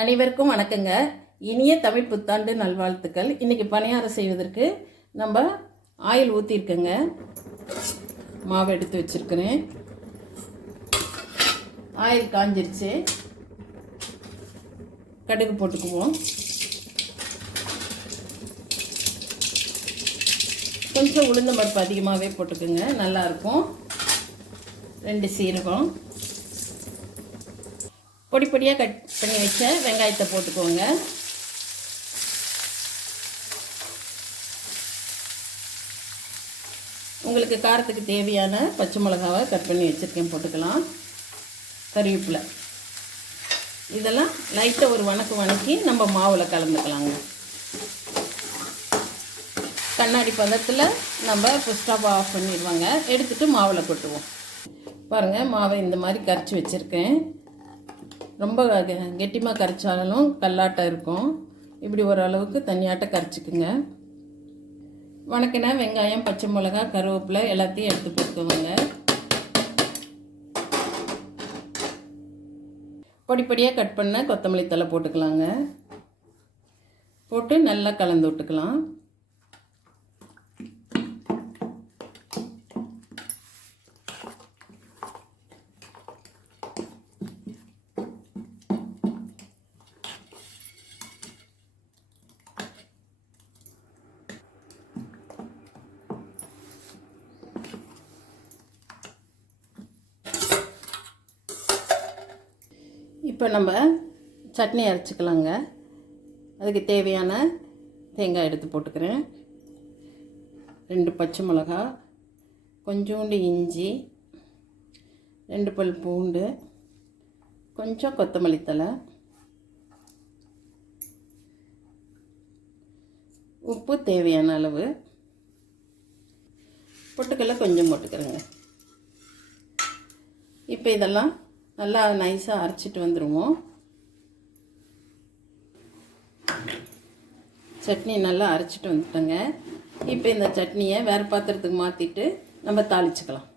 அனைவருக்கும் வணக்கங்க. இனிய தமிழ் புத்தாண்டு நல்வாழ்த்துக்கள். இன்றைக்கி பணியாரம் செய்வதற்கு நம்ம ஆயில் ஊற்றிருக்கேங்க மாவு எடுத்து வச்சுருக்கிறேன். ஆயில் காஞ்சிருச்சு. கடுகு போட்டுக்குவோம். கொஞ்சம் உளுந்த பருப்பு அதிகமாகவே போட்டுக்குங்க. நல்லாயிருக்கும் ரெண்டு சீரகம். பொடி பொடியாக கட் பண்ணி வச்ச வெங்காயத்தை போட்டுக்கோங்க. உங்களுக்கு காரத்துக்கு தேவையான பச்சை மிளகாவை கட் பண்ணி வச்சுருக்கேன். போட்டுக்கலாம். கறிவேப்பிலை. இதெல்லாம் லைட்டாக ஒரு வணக்கு வணக்கி நம்ம மாவில் கலந்துக்கலாங்க. கண்ணாடி பதத்தில் நம்ம ஸ்டவ் ஆஃப் பண்ணிடுவாங்க. எடுத்துகிட்டு மாவில் கொட்டுவோம். பாருங்கள் மாவை இந்த மாதிரி கரைச்சி வச்சுருக்கேன். ரொம்ப கெட்டிமாக கரைச்சாலும் கல்லாட்டம் இருக்கும். இப்படி ஓரளவுக்கு தண்ணியாட்ட கரைச்சிக்குங்க. வணக்கினா வெங்காயம் பச்சை மிளகா கருவேப்பிலை எல்லாத்தையும் எடுத்து போட்டுக்குவோங்க பொடிப்படியாக கட் பண்ண கொத்தமல்லி தழை போட்டுக்கலாங்க. போட்டு நல்லா கலந்து விட்டுக்கலாம். இப்போ நம்ம சட்னி அரைச்சிக்கலாங்க. அதுக்கு தேவையான தேங்காய் எடுத்து போட்டுக்கிறேன். ரெண்டு பச்சை மிளகா கொஞ்சோண்டு இஞ்சி ரெண்டு பல் பூண்டு கொஞ்சம் கொத்தமல்லி தழை உப்பு தேவையான அளவு. பொட்டுக்கடலை கொஞ்சம் போட்டுக்கிறேங்க. இப்போ இதெல்லாம் நல்லா நைஸாக அரைச்சிட்டு வந்துடுவோம் சட்னி நல்லா அரைச்சிட்டு வந்துட்டோங்க. இப்போ இந்த சட்னியை வேறு பாத்திரத்துக்கு மாற்றிட்டு நம்ம தாளிச்சுக்கலாம்.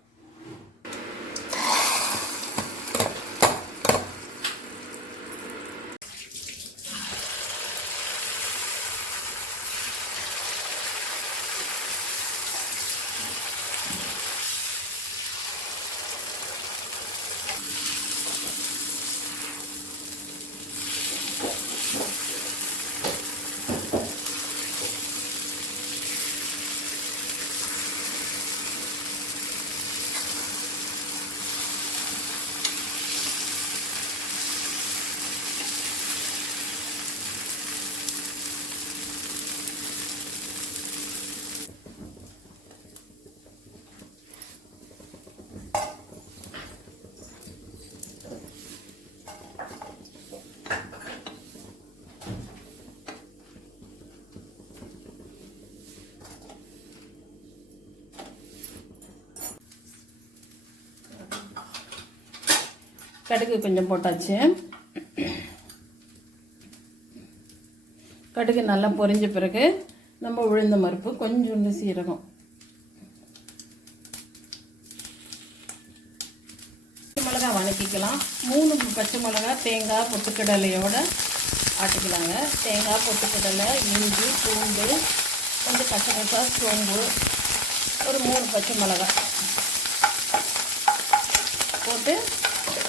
கடுகு கொஞ்சம் போட்டாச்சு. கடுகு நல்லா பொரிஞ்ச பிறகு நம்ம உளுந்த மறுப்பு கொஞ்சோண்டு சீரகம். பச்சை மிளகா வணக்கிக்கலாம். மூணு பச்சை மிளகா தேங்காய் பொட்டுக்கடலையோட ஆட்டிக்கலாங்க. தேங்காய் பொட்டுக்கடலை இஞ்சி பூண்டு கொஞ்சம் கசகசா சோம்பு ஒரு மூணு பச்சை மிளகா போட்டு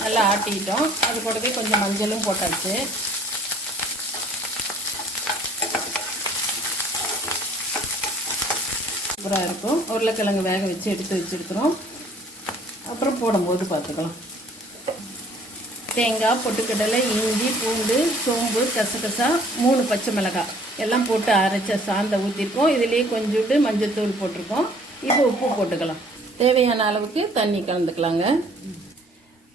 நல்லா ஆட்டிக்கிட்டோம் அது கூடவே கொஞ்சம் மஞ்சளும் போட்டாச்சு. சூப்பராக இருக்கும். உருளைக்கிழங்கு வேக வச்சு எடுத்து வச்சுருக்குறோம். அப்புறம் போடும்போது பார்த்துக்கலாம். தேங்காய் பொட்டுக்கடலை இஞ்சி பூண்டு சோம்பு கசகசா மூணு பச்சை மிளகாய். எல்லாம் போட்டு அரைச்ச சாந்தை ஊற்றிருக்கோம் இதுலேயே கொஞ்சோண்டு மஞ்சத்தூள் போட்டிருக்கோம். இப்போ உப்பு போட்டுக்கலாம். தேவையான அளவுக்கு தண்ணி கலந்துக்கலாங்க.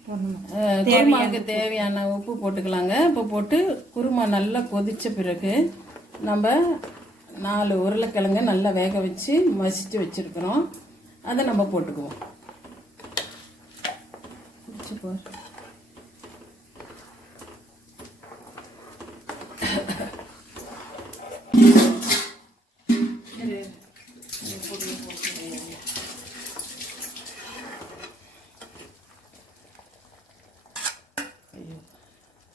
குருமாவுக்கு தேவையான உப்பு போட்டுக்கலாங்க இப்போ போட்டு குருமா நல்லா கொதிச்ச பிறகு நம்ம நாலு உருளைக்கிழங்கு நல்லா வேக வச்சு மசிச்சு வச்சுருக்குறோம் அதை நம்ம போட்டுக்குவோம் வச்சுக்கோ. இரு. இரு, போடு, போடு, போடு. ஐயோ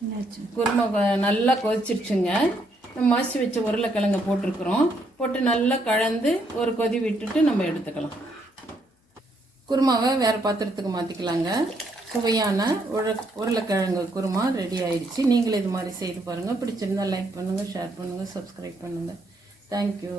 என்னாச்சு குருமா நல்லா கொதிச்சிருச்சுங்க. நம்ம மாசி வச்ச உருளைக்கிழங்க போட்டிருக்கிறோம். போட்டு நல்லா கலந்து ஒரு கொதி விட்டுட்டு நம்ம எடுத்துக்கலாம். குருமாவை வேறு பாத்திரத்துக்கு மாற்றிக்கலாங்க சுவையான உருள உருளைக்கிழங்கு குருமா ரெடி ஆயிடுச்சு. நீங்களும் இது மாதிரி செய்து பாருங்கள் பிடிச்சிருந்தா லைக் பண்ணுங்கள் ஷேர் பண்ணுங்கள் சப்ஸ்கிரைப் பண்ணுங்கள் தேங்க்யூ